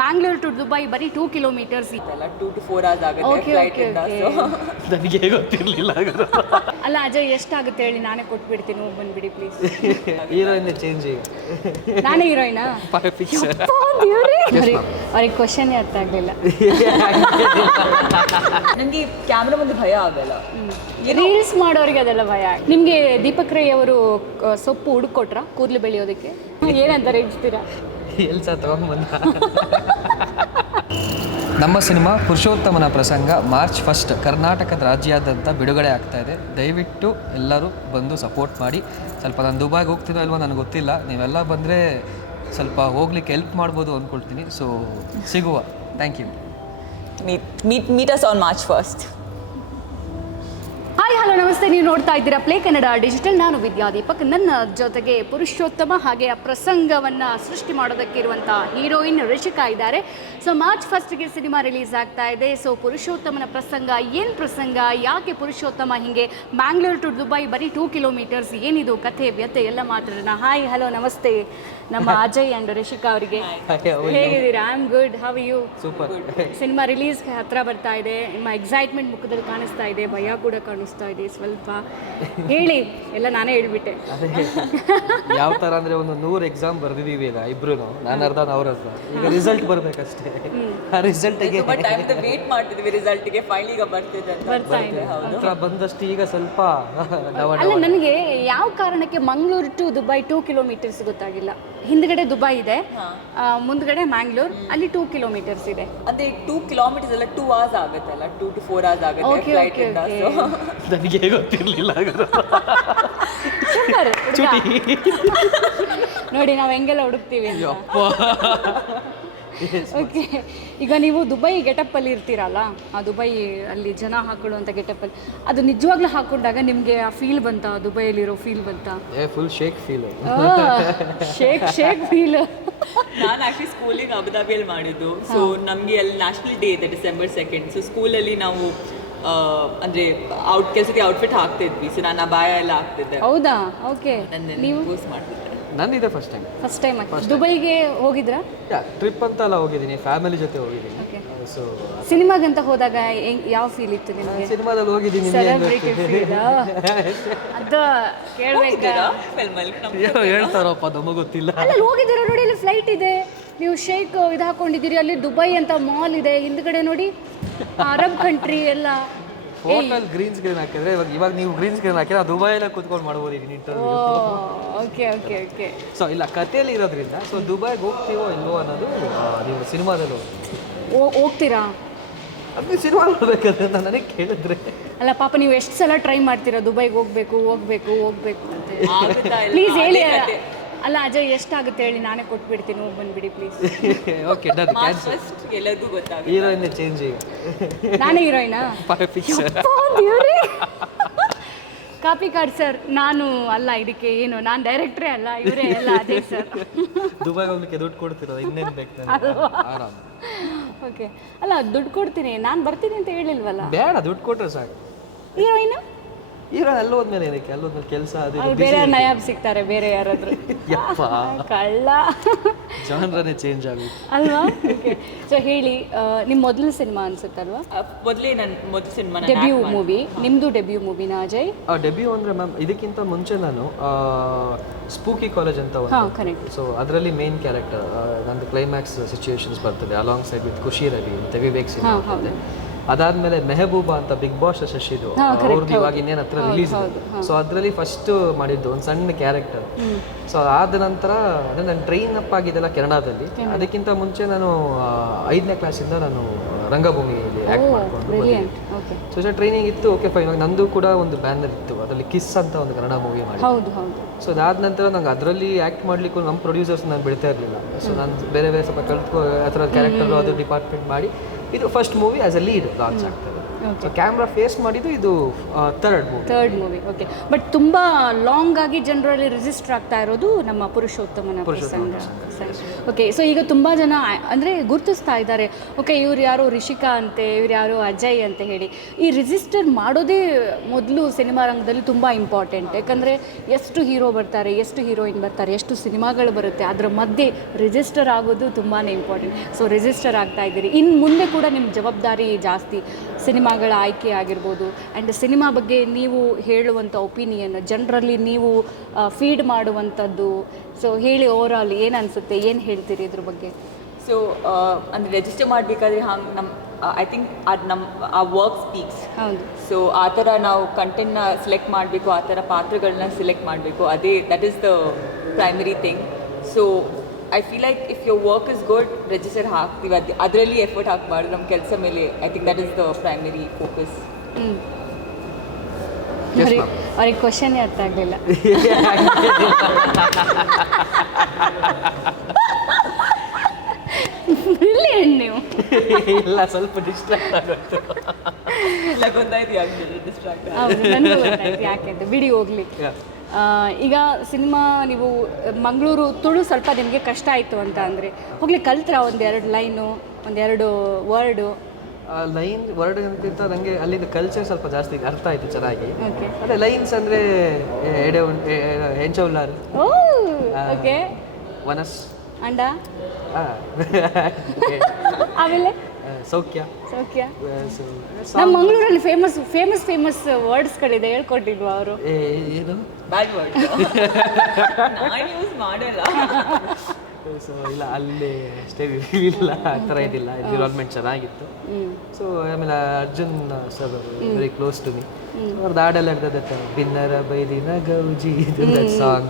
Mangalore to Dubai ಬರೀ 2 kilometres. 2 to 4 hours ಆಗುತ್ತೆ flight ಇಂದ. ನನಗೆ ಗೊತ್ತಿರಲಿಲ್ಲ. ಅಲ್ಲ ಅಜಯ್ ಎಷ್ಟಾಗುತ್ತೆ ಹೇಳಿ, ನಾನೇ ಕೊಟ್ಬಿಡ್ತೀನಿ, ಹೋಗಿ ಬಂದ್ಬಿಡಿ ಪ್ಲೀಸ್. ಹೀರೋಯಿನ್ ಚೇಂಜ್ ನಾನೇ ಹೀರೋಯಿನಾ? ಅವ್ರಿಗೆ ಕ್ವಶನ್ ಅರ್ಥ ಆಗಲಿಲ್ಲ. ನನಗೆ ಕ್ಯಾಮ್ರಾ ಮುಂದೆ ಭಯ ಆಗಲ್ಲ. ರೀಲ್ಸ್ ಮಾಡೋರಿಗೆ ಅದೆಲ್ಲ ಭಯ. ನಿಮಗೆ ದೀಪಕ್ ರೈ ಅವರು ಸೊಪ್ಪು ಹುಡುಕೊಟ್ರಾ ಕೂದಲು ಬೆಳೆಯೋದಕ್ಕೆ? ಏನಂತಾರೆ ಹೇಳ್ತೀರಾ? ಎಲ್ಸ ತಗೊಂಡ್ಬಂದ. ನಮ್ಮ ಸಿನಿಮಾ ಪುರುಷೋತ್ತಮನ ಪ್ರಸಂಗ ಮಾರ್ಚ್ 1 ಕರ್ನಾಟಕದ ರಾಜ್ಯಾದ್ಯಂತ ಬಿಡುಗಡೆ ಆಗ್ತಾ ಇದೆ. ದಯವಿಟ್ಟು ಎಲ್ಲರೂ ಬಂದು ಸಪೋರ್ಟ್ ಮಾಡಿ. ಸ್ವಲ್ಪ ನಾನು ದುಬೈಗೆ ಹೋಗ್ತೀನೋ ಇಲ್ವೋ ನನಗೆ ಗೊತ್ತಿಲ್ಲ, ನೀವೆಲ್ಲ ಬಂದರೆ ಸ್ವಲ್ಪ ಹೋಗ್ಲಿಕ್ಕೆ ಹೆಲ್ಪ್ ಮಾಡ್ಬೋದು ಅಂದ್ಕೊಳ್ತೀನಿ. ಸೊ ಸಿಗುವ. Thank you. Meet us on March 1st. Hi hello ನಮಸ್ತೆ, ನೀವು ನೋಡ್ತಾ ಇದ್ದೀರಾ ಪ್ಲೇ ಕನ್ನಡ ಡಿಜಿಟಲ್. ನಾನು ವಿದ್ಯಾ ದೀಪಕ್. ನನ್ನ ಜೊತೆಗೆ ಪುರುಷೋತ್ತಮ ಹಾಗೆ ಆ ಪ್ರಸಂಗವನ್ನು ಸೃಷ್ಟಿ ಮಾಡೋದಕ್ಕೆ ಇರುವಂಥ ಹೀರೋಯಿನ್ ರಿಷಿಕಾ ಇದ್ದಾರೆ. ಸೊ ಮಾರ್ಚ್ 1ಗೆ ಸಿನಿಮಾ ರಿಲೀಸ್ ಆಗ್ತಾ ಇದೆ. ಸೊ ಪುರುಷೋತ್ತಮನ ಪ್ರಸಂಗ, ಏನು ಪ್ರಸಂಗ, ಯಾಕೆ ಪುರುಷೋತ್ತಮ ಹಿಂಗೆ ಮ್ಯಾಂಗ್ಳೂರ್ ಟು ದುಬೈ ಬರೀ 2 ಕಿಲೋಮೀಟರ್ಸ್, ಏನಿದು ಕಥೆ ವ್ಯತೆ ಎಲ್ಲ ಮಾತಾಡೋಣ. ಹಾಯ್ ಹಲೋ ನಮಸ್ತೆ ನಮ್ಮ ಅಜಯ್ ಆ್ಯಂಡ್ ರಿಷಿಕಾ ಅವರಿಗೆ. ಹೇಗಿದ್ದೀರಾ? I am good. How you? Super. Cinema release ಹತ್ರ ಬರ್ತಾ ಇದೆ, ನಿಮ್ಮ ಎಕ್ಸೈಟ್ಮೆಂಟ್ ಮುಖದಲ್ಲಿ ಕಾಣಿಸ್ತಾ ಇದೆ, ಭಯ ಕೂಡ ಕಾಣಿಸ್ತಾ ಇದೆ ಸ್ವಲ್ಪ. ಹೇಳಿ, ಎಲ್ಲ ನಾನೇ ಹೇಳ್ಬಿಟ್ಟೆ. ಯಾವ ಥರ ಅಂದರೆ ಒಂದು 100 ಎಕ್ಸಾಮ್ ಬರ್ದಿದ್ದೀವಿ ಈಗ ಇಬ್ರು, ನಾನು ಅರ್ಧ ಅವ್ರ ಅರ್ಧ. ಈಗ ರಿಸಲ್ಟ್ ಬರಬೇಕಷ್ಟೇ. ಆ ರಿಸಲ್ಟಿಗೆ ವೇಟ್ ಮಾಡ್ತಿದ್ವಿ, ರಿಸಲ್ಟ್ಗೆ ಫೈಲ್ ಈಗ ಬರ್ತಿದೆ ಬರ್ತಾ ಇದೆ. ಹತ್ರ ಬಂದಷ್ಟು ಈಗ ಸ್ವಲ್ಪ ಅಲ್ಲ, ನನಗೆ ಯಾವ ಕಾರಣಕ್ಕೆ ಮಂಗಳೂರು ಟು ದುಬೈ 2 ಕಿಲೋಮೀಟರ್ಸ್ ಗೊತ್ತಾಗಿಲ್ಲ. ಹಿಂದ್ಗಡೆ ದುಬೈ ಇದೆ, ಮುಂದ್ಗಡೆ ಮ್ಯಾಂಗ್ಳೂರ್, ಅಲ್ಲಿ 2 ಕಿಲೋಮೀಟರ್ಸ್ ಇದೆ. ಅದೇ 2 kilometers ಎಲ್ಲ 2 hours ಆಗುತ್ತೆ ಅಲ್ಲ, 2 to 4 hours ಆಗುತ್ತೆ ಫ್ಲೈಟ್ ಇಂದ. ನನಗೆ ಗೊತ್ತಿರಲಿಲ್ಲ. ನೋಡಿ ನಾವು ಹೆಂಗೆಲ್ಲ ಹುಡುಕ್ತೀವಿ. ಓಕೆ, ಈಗ ನೀವು ದುಬೈ ಗೆಟಪ್ಪಲ್ಲಿ ಇರ್ತೀರಲ್ಲ, ಆ ದುಬೈ ಅಲ್ಲಿ ಜನ ಹಾಕೊಳ್ಳುವಂಥ ಗೆಟಪ್ಪಲ್ಲಿ, ಅದು ನಿಜವಾಗ್ಲೂ ಹಾಕೊಂಡಾಗ ನಿಮಗೆ ಆ ಫೀಲ್ ಬಂತಾ? ದುಬೈಯಲ್ಲಿರೋ ಫೀಲ್ ಬಂತಾ? Full shake feel. Shake feel. ನಾನು ಆ್ಯಕ್ಚುಲಿ ಸ್ಕೂಲಿಗೆ ಅಬುದಾಬಿಯಲ್ಲಿ ಮಾಡಿದ್ದು. ಸೊ ನಮಗೆ ಅಲ್ಲಿ ನ್ಯಾಷನಲ್ ಡೇ ಇದೆ December 2nd. ಸೊ ಸ್ಕೂಲಲ್ಲಿ ನಾವು ಅಂದರೆ ಕೆಲಸಕ್ಕೆ ಔಟ್ಫಿಟ್ ಹಾಕ್ತಿದ್ವಿ. ಸೊ ನಾನು ಅಬಾಯ ಎಲ್ಲ ಹಾಕ್ತಿದ್ದೆ. ಹೌದಾ? ಓಕೆ. ನೀವು ಪೋಸ್ಟ್ ಮಾಡ್ತಿದ್ದೆ. ನಂದಿದೆ ಫಸ್ಟ್ ಟೈಮ್ ದುಬೈಗೆ ಹೋಗಿದ್ರಾ? ಟ್ರಿಪ್ ಅಂತ ಎಲ್ಲ ಹೋಗಿದ್ದೀನಿ, ಫ್ಯಾಮಿಲಿ ಜೊತೆ ಹೋಗಿದ್ದೀನಿ. ಸೊ ಸಿನಿಮಾಗಂತ ಹೋದಾಗ ಯಾವ ಫೀಲ್ ಇತ್ತು ನಿಮಗೆ? ಸಿನಿಮಾದಲ್ಲಿ ಹೋಗಿದ್ದೀನಿ. ಸೆಲೆಬ್ರಿಟಿ ಫೀಲ್ ಅದು ಕೇಳಬೇಕಾ? ಹೇಳ್ತಾರಪ್ಪ, ನಮಗೆ ಗೊತ್ತಿಲ್ಲ. ಅಲ್ಲಿ ಹೋಗಿದ್ದೀರಾ ನೋಡಿ, ಅಲ್ಲಿ ಫ್ಲೈಟ್ ಇದೆ, ನೀವು ಶೇಕ್ ಇದು ಹಾಕೊಂಡಿದ್ದೀರಿ, ಅಲ್ಲಿ ದುಬೈ ಅಂತ ಮಾಲ್ ಇದೆ, ಹಿಂದ್ಗಡೆ ನೋಡಿ ಅರಬ್ ಕಂಟ್ರಿ ಎಲ್ಲ. ಹೋಟೆಲ್ ಗ್ರೀನ್ ಸ್ಕ್ರೀನ್ ಹಾಕಿದ್ರೆ ಇವಾಗ ನೀವು ಗ್ರೀನ್ ಸ್ಕ್ರೀನ್ ಹಾಕಿದ್ರೆ ದುಬೈಯಲ್ಲೇ ಕೂತ್ಕೊಂಡು ಮಾಡ್ಬೋದು ಈಗ interview. Okay okay okay. So ಇಲ್ಲ, ಕಥೆಯಲ್ಲಿ ಇರೋದ್ರಿಂದ ಸೊ ದುಬೈಗೆ ಹೋಗ್ತೀವೋ ಇಲ್ವೋ ಅನ್ನೋದು ನೀವು ಸಿನಿಮಾದಲ್ಲಿ ಹೋಗ್ತೀರಾ? ಅದು ಸಿನಿಮಾ ನೋಡ್ಬೇಕಾದ್ರೆ ನನಗೆ ಕೇಳಿದ್ರೆ. ಅಲ್ಲ ಪಾಪ, ನೀವು ಎಷ್ಟು ಸಲ ಟ್ರೈ ಮಾಡ್ತೀರಾ ದುಬೈಗೆ ಹೋಗ್ಬೇಕು ಅಂತ? ಪ್ಲೀಸ್ ಹೇಳಿ. ಅಲ್ಲ ಅಜಯ್ ಎಷ್ಟಾಗುತ್ತೆ ಹೇಳಿ, ನಾನೇ ಕೊಟ್ಬಿಡ್ತೀನಿ, ಹೋಗಿ ಬಂದ್ಬಿಡಿ ಪ್ಲೀಸ್. Okay done. ಎಲ್ಲರಿಗೂ ಗೊತ್ತಾಗುತ್ತೆ. ಹೀರೋಯಿನ್ ಚೇಂಜ್ ಈಗ. ನಾನೇ ಹೀರೋಯಿನಾ? Copy card sir. ನಾನು ಅಲ್ಲ ಇದಕ್ಕೆ, ಏನು ನಾನು ಡೈರೆಕ್ಟ್ರೇ ಅಲ್ಲ, ಇವರೇ ಎಲ್ಲ ಅಜಯ್ ಸರ್. ದುಬೈ ಹೋಗ್ಲಿಕ್ಕೆ ದುಡ್ಡು ಕೊಡ್ತಿರೋದು ಇನ್ನೇನು ಬೇಕು? ಆರಾಮ್. ಓಕೆ. ಅಲ್ಲ ದುಡ್ಡು ಕೊಡ್ತೀನಿ, ನಾನು ಬರ್ತೀನಿ ಅಂತ ಹೇಳಿಲ್ವಲ್ಲ? ಬೇಡ, ದುಡ್ಡು ಕೊಟ್ಟರೆ ಸಾಕು. ಹೀರೋಯಿನ್ ಅಲ್ಲಿ ಹೋದ್ಮೇಲೆ ಏನಕ್ಕೆ? ಅಲ್ಲೋದ್ಮೇಲೆ ಕೆಲಸ ಅದು ಬೇರೆ ನಯಾಬ್ ಸಿಗ್ತಾರೆ, ಬೇರೆ ಯಾರಾದ್ರು. ಕಳ್ಳ ಜಾನ್ರನೇ ಚೇಂಜ್ ಆಗುತ್ತೆ ಅಲ್ವಾ? ಓಕೆ. ಸೊ ಹೇಳಿ, ನಿಮ್ಮ ಮೊದಲ ಸಿನಿಮಾ ಅನ್ಸುತ್ತಲ್ವಾ? ಮೊದಲೇ ನನ್ನ ಮೊದಲ ಸಿನಿಮಾ ಡೆಬ್ಯೂ ಮೂವಿ. ನಿಮ್ಮದು ಡೆಬ್ಯೂ ಮೂವಿನಾ ಅಜಯ್? ಡೆಬ್ಯೂ ಅಂದರೆ ಮ್ಯಾಮ್, ಇದಕ್ಕಿಂತ ಮುಂಚೆ ನಾನು ಸ್ಪೂಕಿ ಕಾಲೇಜ್ ಅಂತ ಒಂದು, ಸೊ ಅದರಲ್ಲಿ ಮೇನ್ ಕ್ಯಾರೆಕ್ಟರ್ ನಂದು ಕ್ಲೈಮ್ಯಾಕ್ಸ್ ಸಿಚುಯೇಷನ್ಸ್ ಬರ್ತದೆ ಅಲಾಂಗ್ ಸೈಡ್ ವಿತ್ ಖುಷಿ ರವಿ ಅಂತ ವಿವೇಕ್ ಸಿನ್ಹಾ. ಅದಾದ್ಮೇಲೆ ಮೆಹಬೂಬಾ ಅಂತ ಬಿಗ್ ಬಾಸ್ ಶಶಿದು, ಅವ್ರದ್ದು ಇವಾಗ ಇನ್ನೇನು ಹತ್ರ ರಿಲೀಸ್ ಇದೆ. ಸೊ ಅದರಲ್ಲಿ ಫಸ್ಟ್ ಮಾಡಿದ್ದು ಒಂದು ಸಣ್ಣ ಕ್ಯಾರೆಕ್ಟರ್. ಸೊ ಆದ ನಂತರ ನಾನು ಟ್ರೈನ್ ಅಪ್ ಆಗಿದ್ದೆಲ್ಲ ಕೆನಡಾದಲ್ಲಿ. ಅದಕ್ಕಿಂತ ಮುಂಚೆ ನಾನು 5ನೇ ಕ್ಲಾಸಿಂದ ನಾನು ರಂಗಭೂಮಿಯಲ್ಲಿ ಆ್ಯಕ್ಟ್ ಮಾಡ್ಕೊಂಡು ಸೊ ಟ್ರೈನಿಂಗ್ ಇತ್ತು. Okay fine. ಇವಾಗ ನಂದು ಕೂಡ ಒಂದು ಬ್ಯಾನರ್ ಇತ್ತು, ಅದರಲ್ಲಿ ಕಿಸ್ ಅಂತ ಒಂದು ಕನ್ನಡ ಮೂವಿ ಮಾಡಿ. ಸೊ ಅದಾದ ನಂತರ ನಂಗೆ ಅದರಲ್ಲಿ ಆ್ಯಕ್ಟ್ ಮಾಡ್ಲಿಕ್ಕೂ ನಮ್ಮ ಪ್ರೊಡ್ಯೂಸರ್ಸ್ ನಾನು ಬಿಡ್ತಾ ಇರಲಿಲ್ಲ. ಸೊ ನಾನು ಬೇರೆ ಸ್ವಲ್ಪ ಕಲ್ತ್ಕೊ ಆ ಥರ ಕ್ಯಾರೆಕ್ಟರ್ ಅದು ಡಿಪಾರ್ಟ್ಮೆಂಟ್ ಮಾಡಿ ಇದು first movie as a lead launch ಆಗ್ತದೆ. ಸೊ ಕ್ಯಾಮ್ರಾ ಫೇಸ್ ಮಾಡಿದ್ದು ಇದು ಥರ್ಡ್ ಮೂವಿ. ಓಕೆ, ಬಟ್ ತುಂಬ ಲಾಂಗ್ ಆಗಿ ಜನರಲ್ಲಿ ರಿಜಿಸ್ಟರ್ ಆಗ್ತಾ ಇರೋದು ನಮ್ಮ ಪುರುಷೋತ್ತಮನ ಪ್ರಸಂಗ. ಓಕೆ, ಸೊ ಈಗ ತುಂಬ ಜನ ಅಂದರೆ ಗುರುತಿಸ್ತಾ ಇದ್ದಾರೆ, ಓಕೆ ಇವ್ರು ಯಾರು ರಿಷಿಕಾ ಅಂತೆ, ಇವ್ರು ಯಾರು ಅಜಯ್ ಅಂತ ಹೇಳಿ. ಈ ರಿಜಿಸ್ಟರ್ ಮಾಡೋದೇ ಮೊದಲು ಸಿನಿಮಾ ರಂಗದಲ್ಲಿ ತುಂಬ ಇಂಪಾರ್ಟೆಂಟ್. ಯಾಕಂದರೆ ಎಷ್ಟು ಹೀರೋ ಬರ್ತಾರೆ, ಎಷ್ಟು ಹೀರೋಯಿನ್ ಬರ್ತಾರೆ, ಎಷ್ಟು ಸಿನಿಮಾಗಳು ಬರುತ್ತೆ, ಅದರ ಮಧ್ಯೆ ರಿಜಿಸ್ಟರ್ ಆಗೋದು ತುಂಬಾ ಇಂಪಾರ್ಟೆಂಟ್. ಸೊ ರಿಜಿಸ್ಟರ್ ಆಗ್ತಾ ಇದ್ದೀರಿ, ಇನ್ನು ಮುಂದೆ ಕೂಡ ನಿಮ್ಮ ಜವಾಬ್ದಾರಿ ಜಾಸ್ತಿ, ಸಿನಿಮಾಗಳ ಆಯ್ಕೆ ಆಗಿರ್ಬೋದು, ಆ್ಯಂಡ್ ಸಿನಿಮಾ ಬಗ್ಗೆ ನೀವು ಹೇಳುವಂಥ ಒಪಿನಿಯನ್, ಜನರಲ್ಲಿ ನೀವು ಫೀಡ್ ಮಾಡುವಂಥದ್ದು. ಸೊ ಹೇಳಿ, ಓವರ್ ಆಲ್ ಏನು ಅನಿಸುತ್ತೆ, ಏನು ಹೇಳ್ತೀರಿ ಇದ್ರ ಬಗ್ಗೆ? ಸೊ ಅಂದರೆ ರೆಜಿಸ್ಟರ್ ಮಾಡಬೇಕಾದ್ರೆ ಹಂಗೆ ನಮ್ಮ ಐ ಥಿಂಕ್ ಅದು ಆ ವರ್ಕ್ ಸ್ಪೀಕ್ಸ್. ಹೌದು. ಸೊ ಆ ಥರ ನಾವು ಕಂಟೆಂಟ್ನ ಸೆಲೆಕ್ಟ್ ಮಾಡಬೇಕು, ಆ ಥರ ಪಾತ್ರಗಳನ್ನ ಸೆಲೆಕ್ಟ್ ಮಾಡಬೇಕು, ಅದೇ that is the primary thing. So I feel like if your work is good, register ಹಾಕ್ತೀವಿ, ಅದರಲ್ಲಿ ಎಫರ್ಟ್ ಹಾಕಬಾರ್ದು ನಮ್ಮ ಕೆಲಸ ಮೇಲೆ. I think that is the primary focus. ಅವ್ರಿಗೆ ಕ್ವಶನ್ನೇ ಅರ್ಥ ಆಗಲಿಲ್ಲ. ಬ್ರಿಲಿಯಂಟ್ ನೀವು. ಇಲ್ಲ, ಸ್ವಲ್ಪ ಡಿಸ್ಟ್ರಾಕ್ಟ್ ಆಗುತ್ತೆ. ಇಲ್ಲ, ಗೊತ್ತಾಯ್ತು ಯಾಕೆ ಡಿಸ್ಟ್ರಾಕ್ಟ್. ಹೌದು, ನನಗೂ ಗೊತ್ತಾಯ್ತು ಯಾಕೆ ಅಂತ. ಬಿಡಿ ಹೋಗ್ಲಿ. ಈಗ ಸಿನಿಮಾ ನೀವು ಮಂಗಳೂರು ತುಳು ಸ್ವಲ್ಪ ನಿಮಗೆ ಕಷ್ಟ ಆಯಿತು ಅಂತ ಅಂದರೆ ಹೋಗ್ಲಿ ಕಲ್ತ್ರ ಒಂದೆರಡು ಲೈನು, ಒಂದೆರಡು ವರ್ಡು? ವರ್ಡ್ ಅಂತಿಂತ ನನಗೆ ಅಲ್ಲಿಂದ ಕಲ್ಚರ್ ಸ್ವಲ್ಪ ಜಾಸ್ತಿ ಅರ್ಥ ಆಯಿತು ಚೆನ್ನಾಗಿ. ಓಕೆ, ಅದೇ ಲೈನ್ಸ್ ಅಂದರೆ ಎಡೆ ಹೆಂಚೌಲ್ಲಾರು, ಓಕೆ, ವನಸ್, ಅಂಡ, ಆಮೇಲೆ ಸೌಖ್ಯ. ಸೌಖ್ಯ. ನಮ್ಮ ಮಂಗಳೂರಲ್ಲಿ ಫೇಮಸ್ ವರ್ಡ್ಸ್ಗಳಿದೆ, ಹೇಳ್ಕೊಟ್ಟಿಲ್ವಾ ಅವರು? ಏನು ಬ್ಯಾಡ್ ವರ್ಡ್ ನಾನು ಯೂಸ್ ಮಾಡಲ್ಲ. ಸೊ ಇಲ್ಲ, ಅಲ್ಲಿ ಅಷ್ಟೇ ಇಲ್ಲ, ಆ ಥರ ಇದಿಲ್ಲ. ಎನ್ವಿರಾನ್ಮೆಂಟ್ ಚೆನ್ನಾಗಿತ್ತು. ಸೊ ಆಮೇಲೆ Arjun sir very close to me. ಅವ್ರದ್ದು ಹಾಡೆಲ್ಲ ಹಿಡ್ದತ್ತೆ, ಬಿನ್ನರ ಬೈದಿನ ಗೌಜಿ, ಸಾಂಗ್.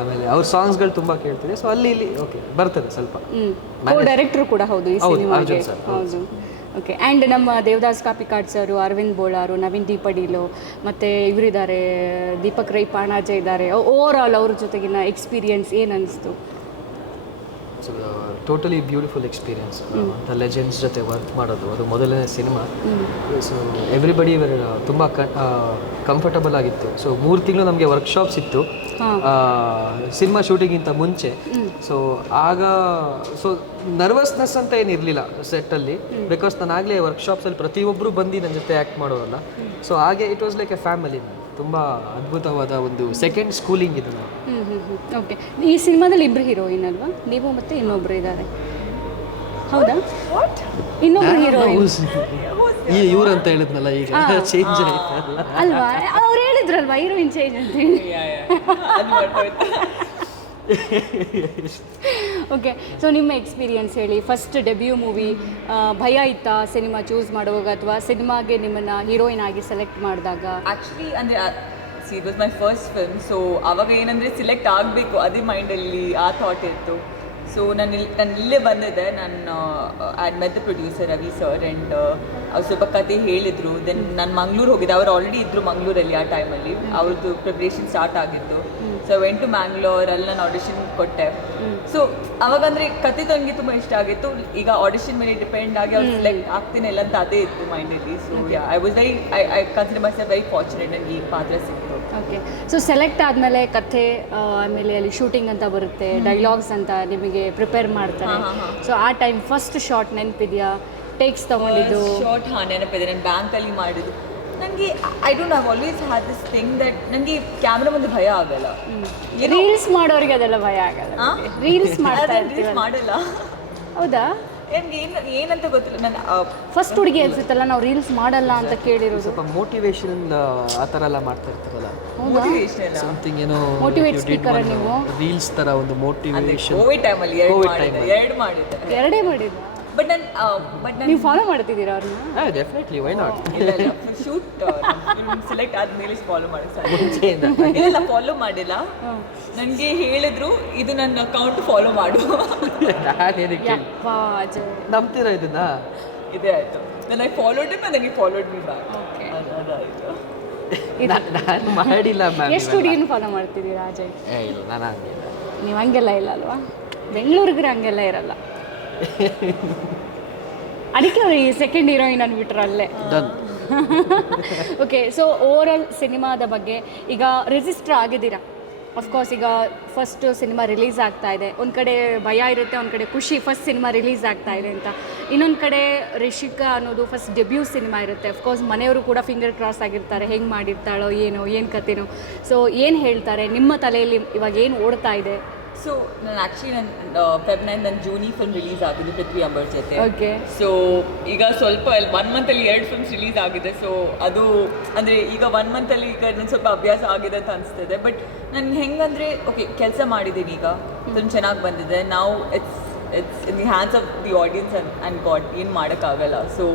ಆಮೇಲೆ ಅವ್ರ ಸಾಂಗ್ಸ್ಗಳು ತುಂಬ ಕೇಳ್ತಿದೆ. ಸೊ ಅಲ್ಲಿ ಇಲ್ಲಿ ಓಕೆ ಬರ್ತದೆ ಸ್ವಲ್ಪ. ಡೈರೆಕ್ಟ್ರು ಕೂಡ ಹೌದು ಈ ಸಿನಿಮಾಗೆ. ಅರ್ಜುನ್ ಸರ್. ಹೌದು. ಓಕೆ, ಆ್ಯಂಡ್ ನಮ್ಮ ದೇವದಾಸ್ ಕಾಪಿಕಾಡ್ ಸರು, ಅರವಿಂದ್ ಬೋಳಾರು, ನವೀನ್ ದೀಪಡೀಲು, ಮತ್ತು ಇವರಿದ್ದಾರೆ ದೀಪಕ್ ರೈ ಪಾಣಾಜೆ ಇದ್ದಾರೆ. ಓವರ್ ಆಲ್ ಅವ್ರ ಜೊತೆಗಿನ ಎಕ್ಸ್ಪೀರಿಯನ್ಸ್ ಏನು ಅನಿಸ್ತು? So totally beautiful experience. The legends ಜೊತೆ ವರ್ಕ್ ಮಾಡೋದು, ಅದು ಮೊದಲನೇ ಸಿನಿಮಾ. ಸೊ ಎವ್ರಿಬಡಿ ತುಂಬ ಕಂಫರ್ಟಬಲ್ ಆಗಿತ್ತು. ಸೊ 3 ತಿಂಗಳು ನಮಗೆ ವರ್ಕ್ಶಾಪ್ಸ್ ಇತ್ತು ಸಿನಿಮಾ ಶೂಟಿಂಗಿಂತ ಮುಂಚೆ. ಸೊ ಆಗ ಸೊ ನರ್ವಸ್ನೆಸ್ ಅಂತ ಏನಿರಲಿಲ್ಲ ಸೆಟ್ಟಲ್ಲಿ, ಬಿಕಾಸ್ ನಾನು ಆಗಲೇ ವರ್ಕ್ಶಾಪ್ಸಲ್ಲಿ ಪ್ರತಿಯೊಬ್ಬರು ಬಂದು ನನ್ನ ಜೊತೆ ಆ್ಯಕ್ಟ್ ಮಾಡೋರಲ್ಲ. ಸೊ ಹಾಗೆ it was like A family. ತುಂಬ ಅದ್ಭುತವಾದ ಒಂದು ಸೆಕೆಂಡ್ ಸ್ಕೂಲಿಂಗ್ ಇದು. ಓಕೆ, ಈ ಸಿನಿಮಾದಲ್ಲಿ ಇಬ್ಬರು ಹೀರೋಯಿನ್ ಅಲ್ವಾ? ನೀವು ಮತ್ತೆ ಇನ್ನೊಬ್ರು ಇದ್ದಾರೆ, ಹೌದಾ? ಇನ್ನೊಬ್ರು ಹೀರೋಯಿನ್ ಇವ್ರು ಅಂತ ಹೇಳಿದ್ನಲ್ಲ, ಈಗ ಚೇಂಜ್ ಆಯ್ತಲ್ಲ ಅಲ್ವಾ? ಅವ್ರು ಹೇಳಿದ್ರಲ್ವಾ ಹೀರೋಯಿನ್ ಚೇಂಜ್ ಅಂತ ಹೇಳಿ. ಓಕೆ, ಸೊ ನಿಮ್ಮ ಎಕ್ಸ್ಪೀರಿಯನ್ಸ್ ಹೇಳಿ. ಫಸ್ಟ್ ಡೆಬ್ಯೂ ಮೂವಿ, ಭಯ ಇತ್ತಾ ಸಿನಿಮಾ ಚೂಸ್ ಮಾಡುವಾಗ, ಅಥವಾ ಸಿನಿಮಾಗೆ ನಿಮ್ಮನ್ನು ಹೀರೋಯಿನ್ ಆಗಿ ಸೆಲೆಕ್ಟ್ ಮಾಡಿದಾಗ? ಆ್ಯಕ್ಚುಲಿ ಅಂದರೆ it was my first film. So ಆವಾಗ ಏನಂದರೆ ಸಿಲೆಕ್ಟ್ ಆಗಬೇಕು, ಅದೇ ಮೈಂಡಲ್ಲಿ ಆ ಥಾಟ್ ಇತ್ತು. ಸೊ ನಾನು ಇಲ್ಲೇ ಬಂದಿದ್ದೆ. ನಾನು I met the producer Ravi sir, and ಅವ್ರು ಸ್ವಲ್ಪ ಕತೆ ಹೇಳಿದರು. ದೆನ್ ನಾನು ಮಂಗ್ಳೂರು ಹೋಗಿದ್ದೆ. ಅವ್ರು ಆಲ್ರೆಡಿ ಇದ್ದರು ಮಂಗಳೂರಲ್ಲಿ ಆ ಟೈಮಲ್ಲಿ. ಅವ್ರದ್ದು ಪ್ರಿಪ್ರೇಷನ್ ಸ್ಟಾರ್ಟ್ ಆಗಿತ್ತು. ಸೊ ವೆಂಟ್ ಟು ಮ್ಯಾಂಗ್ಳೂರ್, ಅಲ್ಲಿ ನಾನು ಆಡಿಷನ್ ಕೊಟ್ಟೆ. ಸೊ ಅವಾಗಂದರೆ ಕತೆ ನನಗೆ ತುಂಬ ಇಷ್ಟ ಆಗಿತ್ತು. ಈಗ ಆಡಿಷನ್ ಮೇಲೆ ಡಿಪೆಂಡ್ ಆಗಿ ಅವ್ರು ಸೆಲೆಕ್ಟ್ ಆಗ್ತೀನಿ ಇಲ್ಲ ಅಂತ ಅದೇ ಇತ್ತು ಮೈಂಡಲ್ಲಿ. So I was very I consider my self very fortunate ನನಗೆ ಈ ಪಾತ್ರ ಸಿಕ್ತು. ಓಕೆ, ಸೊ ಸೆಲೆಕ್ಟ್ ಆದಮೇಲೆ ಕಥೆ, ಆಮೇಲೆ ಅಲ್ಲಿ ಶೂಟಿಂಗ್ ಅಂತ ಬರುತ್ತೆ, ಡೈಲಾಗ್ಸ್ ಅಂತ ನಿಮಗೆ ಪ್ರಿಪೇರ್ ಮಾಡ್ತಾರೆ. ಸೊ ಆ ಟೈಮ್ ಫಸ್ಟ್ ಶಾರ್ಟ್ ನೆನಪಿದೆಯಾ? ಟೇಕ್ಸ್ ತೊಗೊಂಡಿದ್ದು ಶಾರ್ಟ್ ನೆನಪಿದೆ. ನಾನು ಬ್ಯಾಂಕಲ್ಲಿ ಮಾಡಿದ್ದು. ನನಗೆ I don't have always had this thing that ನನಗೆ ಕ್ಯಾಮ್ರಾ ಮುಂದೆ ಭಯ ಆಗಲ್ಲ. ರೀಲ್ಸ್ ಮಾಡೋರಿಗೆ ಅದೆಲ್ಲ ಭಯ ಆಗಲ್ಲ. ರೀಲ್ಸ್ ಮಾಡಲ್ಲ. ಹೌದಾ? ನನಗೆ ಏನಂತ ಗೊತ್ತಿಲ್ಲ. ನಾನು ಫಸ್ಟ್ ಹುಡುಗಿ ಅನ್ಸುತ್ತಲ್ಲ ನಾವು ರೀಲ್ಸ್ ಮಾಡಲ್ಲ ಅಂತ ಕೇಳಿರೋದು. ಸ್ವಲ್ಪ ಮೋಟಿವೇಶನ್ ಆ ಥರ ಎಲ್ಲ ಮಾಡ್ತಾ ಇರ್ತಾರಲ್ಲ, ಮೋಟಿವೇಶನ್ ಸಮಥಿಂಗ್ ಏನೋ ಮೋಟಿವೇಟ್ ಸ್ಪೀಕರ್ ನೀವು ರೀಲ್ಸ್ ಥರ ಒಂದು ಮೋಟಿವೇಶನ್. ಕೋವಿಡ್ ಟೈಮಲ್ಲಿ ಎರಡು ಮಾಡಿದ್ದೆ. ಎರಡೇ ಮಾಡಿದ್ದು. ಬಟ್ ನೀವು ಫಾಲೋ ಮಾಡ್ತಿದ್ದೀರಾ ಅವ್ರನ್ನ? Definitely, why not? Shoot select ಆದ್ಮೇಲೆ ಫಾಲೋ ಮಾಡಿ ಮುಂಚೆಯಿಂದ ಇಲ್ಲ, ಫಾಲೋ ಮಾಡಿಲ್ಲ. ನನಗೆ ಹೇಳಿದ್ರು ಇದು ನನ್ನ ಅಕೌಂಟ್ ಫಾಲೋ ಮಾಡು. ನಾನೇನಕ್ಕೆ ನಂಬ್ತೀರಾ ಇದನ್ನ? ಇದೇ ಆಯಿತು. ನಾನು ಐ ಫಾಲೋಡ್ ಇಮ್, ನನಗೆ ಫಾಲೋಡ್ ಮೀ ಬ್ಯಾಕ್. ನಾನು ಮಾಡಿಲ್ಲ ಮ್ಯಾಮ್. ಎಷ್ಟು ಹುಡುಗಿನ ಫಾಲೋ ಮಾಡ್ತಿದ್ದೀರಾ ಅಜಯ್? ಇಲ್ಲ, ನಾನು ಹಂಗಿಲ್ಲ. ನೀವು ಹಂಗೆಲ್ಲ ಇಲ್ಲ ಅಲ್ವಾ? ಬೆಂಗಳೂರಿಗೆ ಹಂಗೆಲ್ಲ ಇರಲ್ಲ. ಅದಕ್ಕೆ ಅವ್ರು ಈ ಸೆಕೆಂಡ್ ಹೀರೋಯಿನ್ ಅಂದ್ಬಿಟ್ರು ಅಲ್ಲೇ. ಡನ್. ಓಕೆ, ಸೊ ಓವರಾಲ್ ಸಿನಿಮಾದ ಬಗ್ಗೆ ಈಗ ರಿಜಿಸ್ಟರ್ ಆಗಿದ್ದೀರಾ. ಅಫ್ಕೋರ್ಸ್ ಈಗ ಫಸ್ಟ್ ಸಿನಿಮಾ ರಿಲೀಸ್ ಆಗ್ತಾ ಇದೆ, ಒಂದು ಕಡೆ ಭಯ ಇರುತ್ತೆ, ಒಂದು ಕಡೆ ಖುಷಿ ಫಸ್ಟ್ ಸಿನಿಮಾ ರಿಲೀಸ್ ಆಗ್ತಾ ಇದೆ ಅಂತ, ಇನ್ನೊಂದು ಕಡೆ ರಿಷಿಕಾ ಅನ್ನೋದು ಫಸ್ಟ್ ಡೆಬ್ಯೂ ಸಿನಿಮಾ ಇರುತ್ತೆ. ಅಫ್ಕೋರ್ಸ್ ಮನೆಯವರು ಕೂಡ ಫಿಂಗರ್ ಕ್ರಾಸ್ ಆಗಿರ್ತಾರೆ, ಹೆಂಗೆ ಮಾಡಿರ್ತಾಳೋ ಏನೋ, ಏನು ಕತೆನೋ. ಸೊ ಏನು ಹೇಳ್ತಾರೆ ನಿಮ್ಮ ತಲೆಯಲ್ಲಿ ಇವಾಗ ಏನು ಓಡ್ತಾ ಇದೆ? ಸೊ ನಾನು ಆ್ಯಕ್ಚುಲಿ ಫೆಬ್ 9 ನನ್ನ ಜೂನಿ ಫಿಲ್ಮ್ ರಿಲೀಸ್ ಆಗಿದೆ ಪೃಥ್ವಿ ಅಂಬರ್ ಜೊತೆ. ಓಕೆ. ಸೊ ಈಗ ಸ್ವಲ್ಪ 1 ಮಂತಲ್ಲಿ 2 ಫಿಲ್ಮ್ಸ್ ರಿಲೀಸ್ ಆಗಿದೆ. ಸೊ ಅದು ಅಂದರೆ ಈಗ 1 ಮಂತಲ್ಲಿ ಈಗ ನನ್ನ ಸ್ವಲ್ಪ ಅಭ್ಯಾಸ ಆಗಿದೆ ಅಂತ ಅನಿಸ್ತಿದೆ. ಬಟ್ ನಾನು ಹೆಂಗಂದರೆ ಓಕೆ ಕೆಲಸ ಮಾಡಿದ್ದೀನಿ, ಈಗ ಫಿಲ್ಮ್ ಚೆನ್ನಾಗಿ ಬಂದಿದೆ. ನಾವು it's in the hands of the audience and God, ಏನು ಮಾಡೋಕ್ಕಾಗಲ್ಲ. ಸೊ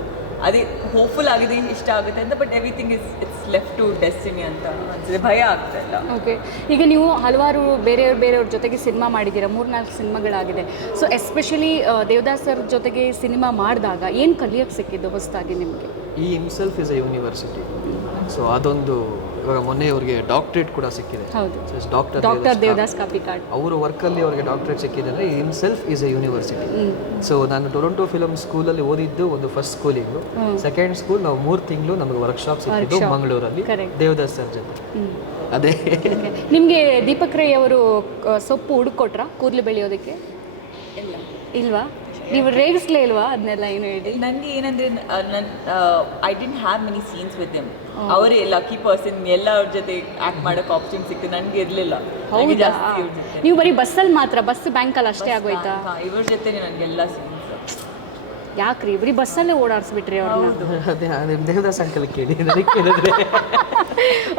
ಅದೇ ಹೋಪ್ಫುಲ್ ಆಗಿದೆ, ಇಷ್ಟ ಆಗುತ್ತೆ ಅಂತ. But everything it's left to destiny ಅಂತ ಅನಿಸಿದೆ, ಭಯ ಆಗ್ತಾ ಇಲ್ಲ. ಓಕೆ, ಈಗ ನೀವು ಹಲವಾರು ಬೇರೆಯವ್ರ ಜೊತೆಗೆ ಸಿನಿಮಾ ಮಾಡಿದ್ದೀರಾ, 3-4 ಸಿನಿಮಾಗಳಾಗಿದೆ. ಸೊ ಎಸ್ಪೆಷಲಿ ದೇವದಾಸ್ ಸರ್ ಜೊತೆಗೆ ಸಿನಿಮಾ ಮಾಡಿದಾಗ ಏನು ಕಲಿಯೋಕ್ಕೆ ಸಿಕ್ಕಿದ್ದು ಹೊಸದಾಗಿ ನಿಮಗೆ? ಈ himself is a university. So ಅದೊಂದು ಇವಾಗ ಮೊನ್ನೆ ಅವ್ರಿಗೆ ಡಾಕ್ಟ್ರೇಟ್ ಕೂಡ ಸಿಕ್ಕಿದೆ. ಹೌದು, ಡಾಕ್ಟರ್ ದೇವದಾಸ್ ಕಾಪಿಕಾಡ್ ಅವರ ವರ್ಕಲ್ಲಿ ಅವ್ರಿಗೆ ಡಾಕ್ಟ್ರೇಟ್ ಸಿಕ್ಕಿದೆ ಅಂದರೆ himself is a university. So ನಾನು ಟೊರೊಂಟೊ ಫಿಲಮ್ ಸ್ಕೂಲಲ್ಲಿ ಓದಿದ್ದು ಒಂದು ಫಸ್ಟ್ ಸ್ಕೂಲಿಂಗು, ಸೆಕೆಂಡ್ ಸ್ಕೂಲ್ ನಾವು 3 ತಿಂಗಳು ನಮಗೆ ವರ್ಕ್ಶಾಪ್ ಸಿಕ್ಕಿದ್ದು ಮಂಗಳೂರಲ್ಲಿ ದೇವದಾಸ್ ಸರ್ ಜೊತೆ. ಅದೇ ನಿಮಗೆ ದೀಪಕ್ ರೈ ಅವರು ಸೊಪ್ಪು ಹುಡುಕೊಟ್ರ ಕೂದಲು ಬೆಳೆಯೋದಕ್ಕೆ? ಇಲ್ವಾ? ನೀವು ರೇಗಿಸ್ಲೇ ಇಲ್ವಾ ಅದನ್ನೆಲ್ಲ? ಏನು ಹೇಳಿ. ನನಗೆ ಏನಂದರೆ I didn't have many scenes with them. ಅವರೇ ಲಕ್ಕಿ ಪರ್ಸನ್, ಎಲ್ಲ ಅವ್ರ ಜೊತೆ ಆ್ಯಕ್ಟ್ ಮಾಡೋಕ್ಕೆ ಆಪ್ಷನ್ ಸಿಕ್ತು, ನನಗೆ ಇರಲಿಲ್ಲ. ಹೌದಾ? ನೀವು ಬರೀ ಬಸ್ಸಲ್ಲಿ ಮಾತ್ರ, ಬಸ್ ಬ್ಯಾಂಕಲ್ಲಿ ಅಷ್ಟೇ ಆಗೋಯ್ತಾ? ಇವ್ರ ಜೊತೆ ನನಗೆಲ್ಲ ಸೀನ್ಸ್. ಯಾಕ್ರಿ ಬರೀ ಬಸ್ಸಲ್ಲೇ ಓಡಾಡಿಸ್ಬಿಟ್ರಿ ಅವ್ರನ್ನ? ಅದೇ ದೇವದಾಸ್ ಅಂಕಲ್ ಕೇಳಿ ನನಗೆ ಕೇಳಿದ್ರೆ.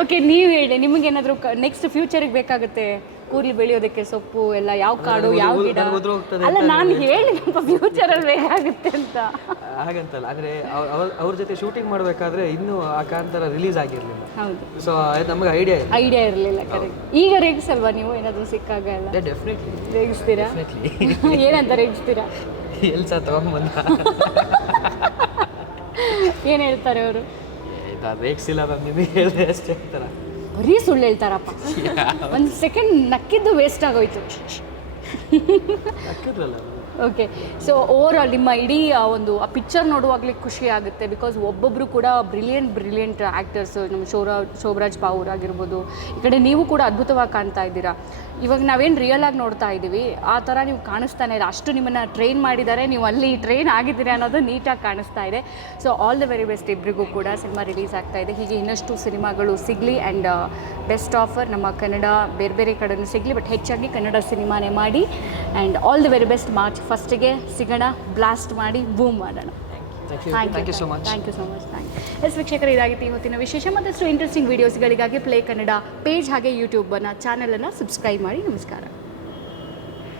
ಓಕೆ, ನೀವು ಹೇಳಿ, ನಿಮಗೇನಾದರೂ ನೆಕ್ಸ್ಟ್ ಫ್ಯೂಚರಿಗೆ ಬೇಕಾಗುತ್ತೆ ಕೂದಲು ಬೆಳೆಯೋದಕ್ಕೆ ಸೊಪ್ಪು ಎಲ್ಲ, ಯಾವ ಕಾಡು ಯಾವ ಗಿಡ? ಅಲ್ಲ, ನಾನು ಹೇಳಿ ನಮ್ಮ ಫ್ಯೂಚರಲ್ಲಿ ಬೇಕಾಗುತ್ತೆ ಅಂತ. ಹಾಗಂತಲ್ಲ, ಅಂದರೆ ಅವ್ರ ಜೊತೆ ಶೂಟಿಂಗ್ ಮಾಡಬೇಕಾದ್ರೆ ಇನ್ನೂ ಆ ಕಾಂತಾರ ರಿಲೀಸ್ ಆಗಿರಲಿಲ್ಲ. ಹೌದು. ಸೊ ನಮಗೆ ಐಡಿಯಾ ಇರಲಿಲ್ಲ. ಕರೆಕ್ಟ್. ಈಗ ರೇಗಿಸಲ್ವಾ ನೀವು ಏನಾದರೂ ಸಿಕ್ಕಾಗ ಎಲ್ಲ? ಡೆಫಿನೆಟ್ಲಿ ರೇಗಿಸ್ತೀರಾ? ಏನಂತ ರೇಗಿಸ್ತೀರಾ? ಎಲ್ಲಿ ಸಹ ತಗೊಂಡ್ಬಂದ ಏನು ಹೇಳ್ತಾರೆ ಅವರು? ರೇಗಿಸಿಲ್ಲ ನಾನು ನಿಮಗೆ ಹೇಳಿದೆ ಅಷ್ಟೇ ಥರ. ಬರೀ ಸುಳ್ಳು ಹೇಳ್ತಾರಪ್ಪ. ಒಂದು ಸೆಕೆಂಡ್ ನಕ್ಕಿದ್ದು ವೇಸ್ಟ್ ಆಗೋಯ್ತು. ಓಕೆ, ಸೊ ಓವರಾಲ್ ನಿಮ್ಮ ಇಡೀ ಒಂದು ಆ ಪಿಕ್ಚರ್ ನೋಡುವಾಗಲೇ ಖುಷಿ ಆಗುತ್ತೆ. ಬಿಕಾಸ್ ಒಬ್ಬೊಬ್ಬರು ಕೂಡ ಬ್ರಿಲಿಯಂಟ್ ಆ್ಯಕ್ಟರ್ಸ್, ನಮ್ಮ ಶೋಭರಾಜ್ ಪಾವೂರ್ ಆಗಿರ್ಬೋದು, ಈ ಕಡೆ ನೀವು ಕೂಡ ಅದ್ಭುತವಾಗಿ ಕಾಣ್ತಾ ಇದ್ದೀರಾ. ಇವಾಗ ನಾವೇನು ರಿಯಲ್ ಆಗಿ ನೋಡ್ತಾ ಇದ್ದೀವಿ ಆ ಥರ ನೀವು ಕಾಣಿಸ್ತಾನೆ ಇಲ್ಲ. ಅಷ್ಟು ನಿಮ್ಮನ್ನು ಟ್ರೈನ್ ಮಾಡಿದ್ದಾರೆ, ನೀವು ಅಲ್ಲಿ ಟ್ರೈನ್ ಆಗಿದ್ದೀರಿ ಅನ್ನೋದು ನೀಟಾಗಿ ಕಾಣಿಸ್ತಾ ಇದೆ. So all the very best ಇಬ್ಬರಿಗೂ ಕೂಡ. ಸಿನಿಮಾ ರಿಲೀಸ್ ಆಗ್ತಾ ಇದೆ, ಹೀಗೆ ಇನ್ನಷ್ಟು ಸಿನಿಮಾಗಳು ಸಿಗಲಿ ಆ್ಯಂಡ್ ಬೆಸ್ಟ್ ಆಫರ್ ನಮ್ಮ ಕನ್ನಡ ಬೇರೆ ಕಡೆನೂ ಸಿಗಲಿ, ಬಟ್ ಹೆಚ್ಚಾಗಿ ಕನ್ನಡ ಸಿನಿಮಾನೇ ಮಾಡಿ. And all the very best. March 1ಗೆ ಸಿಗೋಣ, ಬ್ಲಾಸ್ಟ್ ಮಾಡಿ ಬೂಮ್ ಮಾಡೋಣ. Thank you so much. Yes ವೀಕ್ಷಕರು, ಇದಾಗಿತ್ತು ಇವತ್ತಿನ ವಿಶೇಷ. ಮತ್ತಷ್ಟು ಇಂಟ್ರೆಸ್ಟಿಂಗ್ ವೀಡಿಯೋಸ್ಗಳಿಗಾಗಿ ಪ್ಲೇ ಕನ್ನಡ ಪೇಜ್ ಹಾಗೆ ಯೂಟ್ಯೂಬನ್ನು ಚಾನಲನ್ನು ಸಬ್ಸ್ಕ್ರೈಬ್ ಮಾಡಿ. ನಮಸ್ಕಾರ.